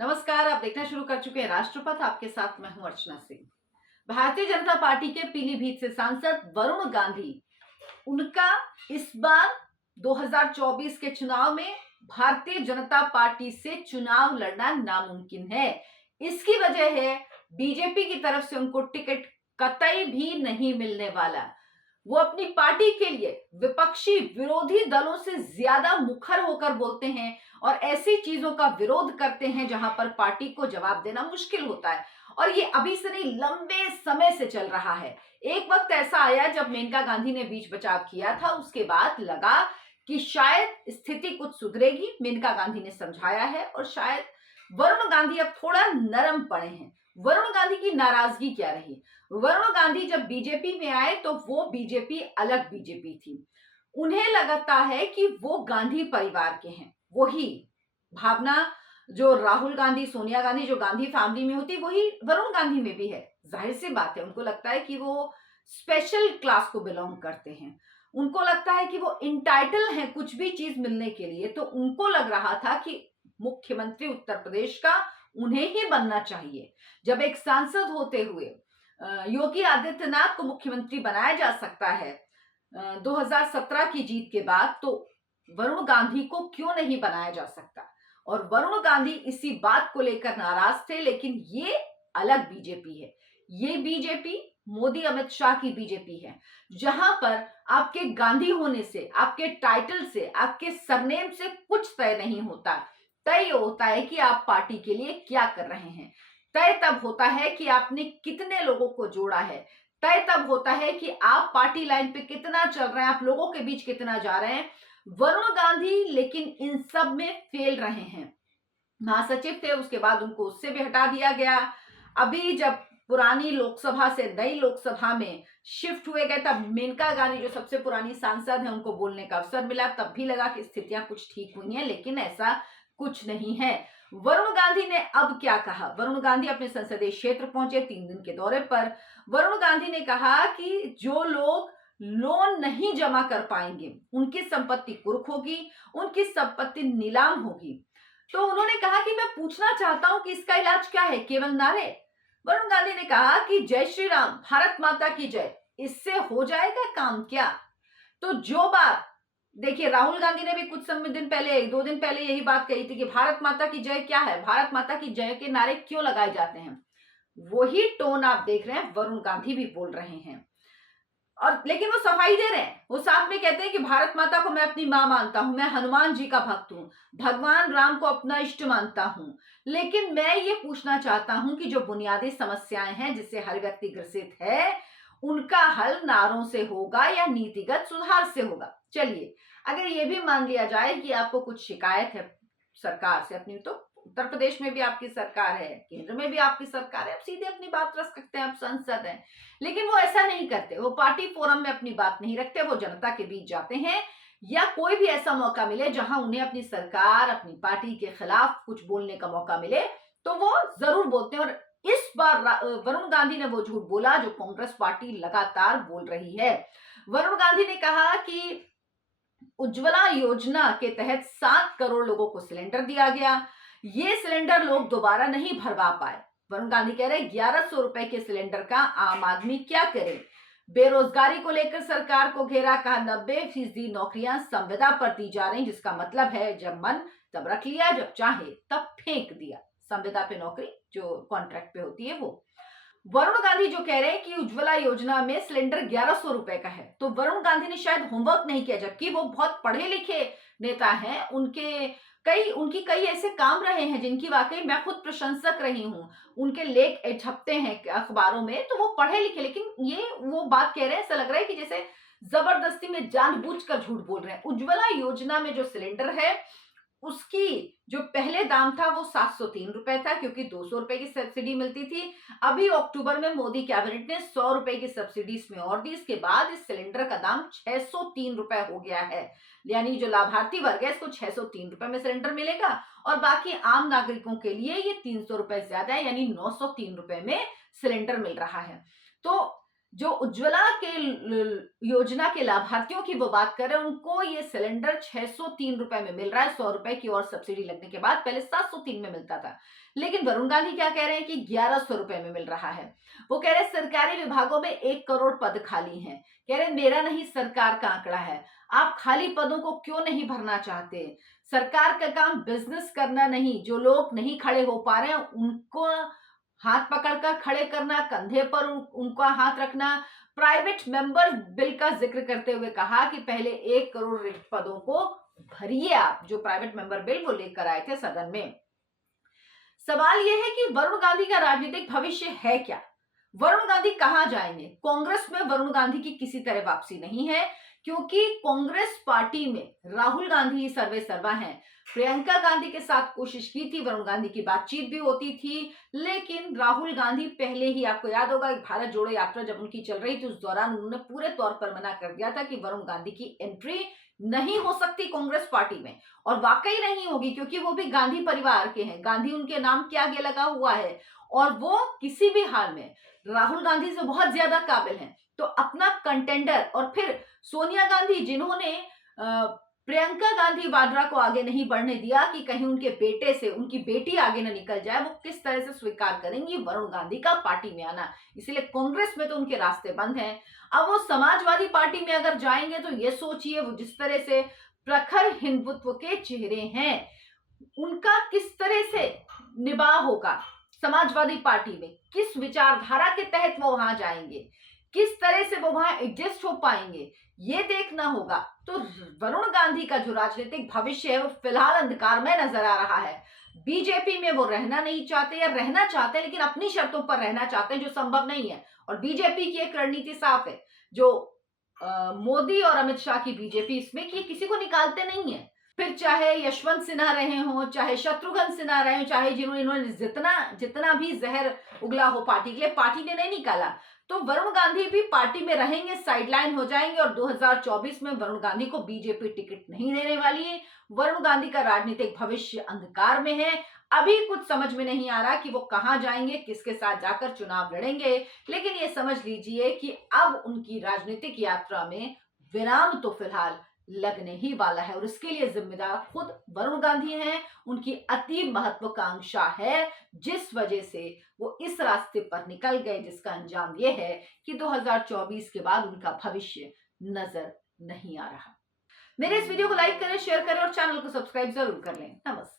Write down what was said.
नमस्कार। आप देखना शुरू कर चुके हैं राष्ट्रपथ। आपके साथ मैं हूं अर्चना सिंह। भारतीय जनता पार्टी के पीलीभीत से सांसद वरुण गांधी, उनका इस बार 2024 के चुनाव में भारतीय जनता पार्टी से चुनाव लड़ना नामुमकिन है। इसकी वजह है बीजेपी की तरफ से उनको टिकट कतई भी नहीं मिलने वाला। वो अपनी पार्टी के लिए विपक्षी विरोधी दलों से ज्यादा मुखर होकर बोलते हैं और ऐसी चीजों का विरोध करते हैं जहां पर पार्टी को जवाब देना मुश्किल होता है। और ये अभी से नहीं, लंबे समय से चल रहा है। एक वक्त ऐसा आया जब मेनका गांधी ने बीच बचाव किया था, उसके बाद लगा कि शायद स्थिति कुछ सुधरेगी। मेनका गांधी ने समझाया है और शायद वरुण गांधी अब थोड़ा नरम पड़े हैं। वरुण गांधी की नाराजगी क्या रही? वरुण गांधी जब बीजेपी में आए तो वो बीजेपी अलग बीजेपी थी। उन्हें लगता है कि वो गांधी परिवार के हैं। वही भावना जो राहुल गांधी, सोनिया गांधी, जो गांधी फैमिली में होती, वही वरुण गांधी में भी है। जाहिर सी बात है, उनको लगता है कि वो स्पेशल क्लास को बिलोंग करते हैं। उनको लगता है कि वो इंटाइटल हैं कुछ भी चीज मिलने के लिए। तो उनको लग रहा था कि मुख्यमंत्री उत्तर प्रदेश का उन्हें ही बनना चाहिए। जब एक सांसद होते हुए योगी आदित्यनाथ को मुख्यमंत्री बनाया जा सकता है 2017 की जीत के बाद, तो वरुण गांधी को क्यों नहीं बनाया जा सकता? और वरुण गांधी इसी बात को लेकर नाराज थे। लेकिन ये अलग बीजेपी है। ये बीजेपी मोदी अमित शाह की बीजेपी है, जहां पर आपके गांधी होने से, आपके टाइटल से, आपके सरनेम से कुछ तय नहीं होता। तय होता है कि आप पार्टी के लिए क्या कर रहे हैं। तय तब होता है कि आपने कितने लोगों को जोड़ा है। तय तब होता है कि आप पार्टी लाइन पे कितना चल रहे हैं, आप लोगों के बीच कितना जा रहे हैं। वरुण गांधी लेकिन इन सब में फेल रहे हैं। महासचिव थे, उसके बाद उनको उससे भी हटा दिया गया। अभी जब पुरानी लोकसभा से नई लोकसभा में शिफ्ट हुए गए, तब मेनका गांधी जो सबसे पुरानी सांसद है, उनको बोलने का अवसर मिला। तब भी लगा कि स्थितियां कुछ ठीक हुई हैं, लेकिन ऐसा कुछ नहीं है। वरुण गांधी ने अब क्या कहा? वरुण गांधी अपने संसदीय क्षेत्र पहुंचे 3 दिन के दौरे पर। वरुण गांधी ने कहा कि जो लोग लोन नहीं जमा कर पाएंगे, उनकी संपत्ति कुर्क होगी, उनकी संपत्ति नीलाम होगी। तो उन्होंने कहा कि मैं पूछना चाहता हूं कि इसका इलाज क्या है? केवल नारे? वरुण गांधी ने कहा कि जय श्री राम, भारत माता की जय, इससे हो जाएगा काम क्या? तो जो बात, देखिए, राहुल गांधी ने भी कुछ समय दिन पहले, 2 दिन पहले यही बात कही थी कि भारत माता की जय क्या है, भारत माता की जय के नारे क्यों लगाए जाते हैं। वही टोन आप देख रहे हैं, वरुण गांधी भी बोल रहे हैं। और लेकिन वो सफाई दे रहे हैं। वो साथ में कहते हैं कि भारत माता को मैं अपनी मां मानता हूं, मैं हनुमान जी का भक्त हूं, भगवान राम को अपना इष्ट मानता हूं। लेकिन मैं ये पूछना चाहता हूं कि जो बुनियादी समस्याएं हैं जिससे हर व्यक्ति ग्रसित है, उनका हल नारों से होगा या नीतिगत सुधार से होगा? चलिए, अगर ये भी मान लिया जाए कि आपको कुछ शिकायत है सरकार से अपनी, तो उत्तर प्रदेश में भी आपकी सरकार है, केंद्र में भी आपकी सरकार है, आप सीधे अपनी बात रख सकते हैं, आप सांसद हैं। लेकिन वो ऐसा नहीं करते। वो पार्टी फोरम में अपनी बात नहीं रखते। वो जनता के बीच जाते हैं, या कोई भी ऐसा मौका मिले जहां उन्हें अपनी सरकार, अपनी पार्टी के खिलाफ कुछ बोलने का मौका मिले, तो वो जरूर बोलते हैं। और इस बार वरुण गांधी ने वो झूठ बोला जो कांग्रेस पार्टी लगातार बोल रही है। वरुण गांधी ने कहा कि उज्ज्वला योजना के तहत 7 करोड़ लोगों को सिलेंडर दिया गया। ये सिलेंडर लोग दोबारा नहीं भरवा पाए। वरुण गांधी कह रहे 1100 रुपए के सिलेंडर का आम आदमी क्या करे? बेरोजगारी को लेकर सरकार को घेरा, कहा 90% नौकरियां संविदा पर दी जा रही, जिसका मतलब है जब मन तब रख लिया, जब चाहे तब फेंक दिया। संविदा पे नौकरी जो कॉन्ट्रैक्ट पे होती है वो। वरुण गांधी जो कह रहे हैं कि उज्ज्वला योजना में सिलेंडर 1100 रुपए का है, तो वरुण गांधी ने शायद होमवर्क नहीं किया, जबकि वो बहुत पढ़े लिखे नेता हैं। उनकी कई ऐसे काम रहे हैं जिनकी वाकई मैं खुद प्रशंसक रही हूं। उनके लेख छपते हैं अखबारों में, तो वो पढ़े लिखे। लेकिन ये वो बात कह रहे हैं, ऐसा लग रहा है कि जैसे जबरदस्ती में जानबूझकर झूठ बोल रहे हैं। उज्ज्वला योजना में जो सिलेंडर है, उसकी जो पहले दाम था वो 703 रुपए था, क्योंकि 200 रुपए की सब्सिडी मिलती थी। अभी अक्टूबर में मोदी कैबिनेट ने 100 रुपए की सब्सिडी इसमें और दी। इसके बाद इस सिलेंडर का दाम 603 रुपए हो गया है। यानी जो लाभार्थी वर्ग है, इसको 603 रुपए में सिलेंडर मिलेगा, और बाकी आम नागरिकों के लिए ये 300 रुपए ज्यादा है, यानी 903 रुपए में सिलेंडर मिल रहा है। तो जो उज्ज्वला के योजना के लाभार्थियों की वो बात करें, उनको ये सिलेंडर 603 रुपए में मिल रहा है, 100 रुपए की और सब्सिडी लगने के बाद। पहले 703 में मिलता था। लेकिन वरुण गांधी क्या कह रहे हैं कि 1100 रुपए में मिल रहा है। वो कह रहे हैं सरकारी विभागों में 1 करोड़ पद खाली हैं। कह रहे मेरा नहीं, सरकार का आंकड़ा है। आप खाली पदों को क्यों नहीं भरना चाहते? सरकार का काम बिजनेस करना नहीं, जो लोग नहीं खड़े हो पा रहे हैं उनको हाथ पकड़कर खड़े करना, कंधे पर उनका हाथ रखना। प्राइवेट मेंबर बिल का जिक्र करते हुए कहा कि पहले 1 करोड़ रिक्त पदों को भरिए आप, जो प्राइवेट मेंबर बिल वो लेकर आए थे सदन में। सवाल यह है कि वरुण गांधी का राजनीतिक भविष्य है क्या? वरुण गांधी कहां जाएंगे? कांग्रेस में वरुण गांधी की किसी तरह वापसी नहीं है, क्योंकि कांग्रेस पार्टी में राहुल गांधी ही सर्वे सर्वा हैं। प्रियंका गांधी के साथ कोशिश की थी, वरुण गांधी की बातचीत भी होती थी, लेकिन राहुल गांधी पहले ही, आपको याद होगा, एक भारत जोड़ो यात्रा जब उनकी चल रही थी उस दौरान उन्होंने पूरे तौर पर मना कर दिया था कि वरुण गांधी की एंट्री नहीं हो सकती कांग्रेस पार्टी में। और वाकई नहीं होगी, क्योंकि वो भी गांधी परिवार के हैं, गांधी उनके नाम के आगे लगा हुआ है और वो किसी भी हाल में राहुल गांधी से बहुत ज्यादा काबिल हैं। तो अपना कंटेंडर, और फिर सोनिया गांधी जिन्होंने प्रियंका गांधी वाड्रा को आगे नहीं बढ़ने दिया कि कहीं उनके बेटे से उनकी बेटी आगे न निकल जाए, वो किस तरह से स्वीकार करेंगी वरुण गांधी का पार्टी में आना? इसलिए कांग्रेस में तो उनके रास्ते बंद हैं। अब वो समाजवादी पार्टी में अगर जाएंगे तो ये सोचिए, वो जिस तरह से प्रखर हिंदुत्व के चेहरे हैं, उनका किस तरह से निभाव होगा समाजवादी पार्टी में, किस विचारधारा के तहत वो वहां जाएंगे, किस तरह से वो वहां एडजस्ट हो पाएंगे, ये देखना होगा। तो वरुण गांधी का जो राजनीतिक भविष्य है वो फिलहाल अंधकार में नजर आ रहा है। बीजेपी में वो रहना नहीं चाहते, या रहना चाहते हैं लेकिन अपनी शर्तों पर रहना चाहते हैं, जो संभव नहीं है। और बीजेपी की एक रणनीति साफ है, जो मोदी और अमित शाह की बीजेपी, इसमें कि किसी को निकालते नहीं है। फिर चाहे यशवंत सिन्हा रहे हों, चाहे शत्रुघ्न सिन्हा रहे हों, चाहे इन्होंने जितना भी जहर उगला हो पार्टी के लिए, पार्टी ने नहीं निकाला। तो वरुण गांधी भी पार्टी में रहेंगे, साइडलाइन हो जाएंगे, और 2024 में वरुण गांधी को बीजेपी टिकट नहीं देने वाली है। वरुण गांधी का राजनीतिक भविष्य अंधकार में है। अभी कुछ समझ में नहीं आ रहा कि वो कहां जाएंगे, किसके साथ जाकर चुनाव लड़ेंगे। लेकिन ये समझ लीजिए कि अब उनकी राजनीतिक यात्रा में विराम तो फिलहाल लगने ही वाला है, और इसके लिए जिम्मेदार खुद वरुण गांधी हैं। उनकी अति महत्वाकांक्षा है, जिस वजह से वो इस रास्ते पर निकल गए, जिसका अंजाम ये है कि 2024 के बाद उनका भविष्य नजर नहीं आ रहा। मेरे इस वीडियो को लाइक करें, शेयर करें और चैनल को सब्सक्राइब जरूर कर लें। नमस्कार।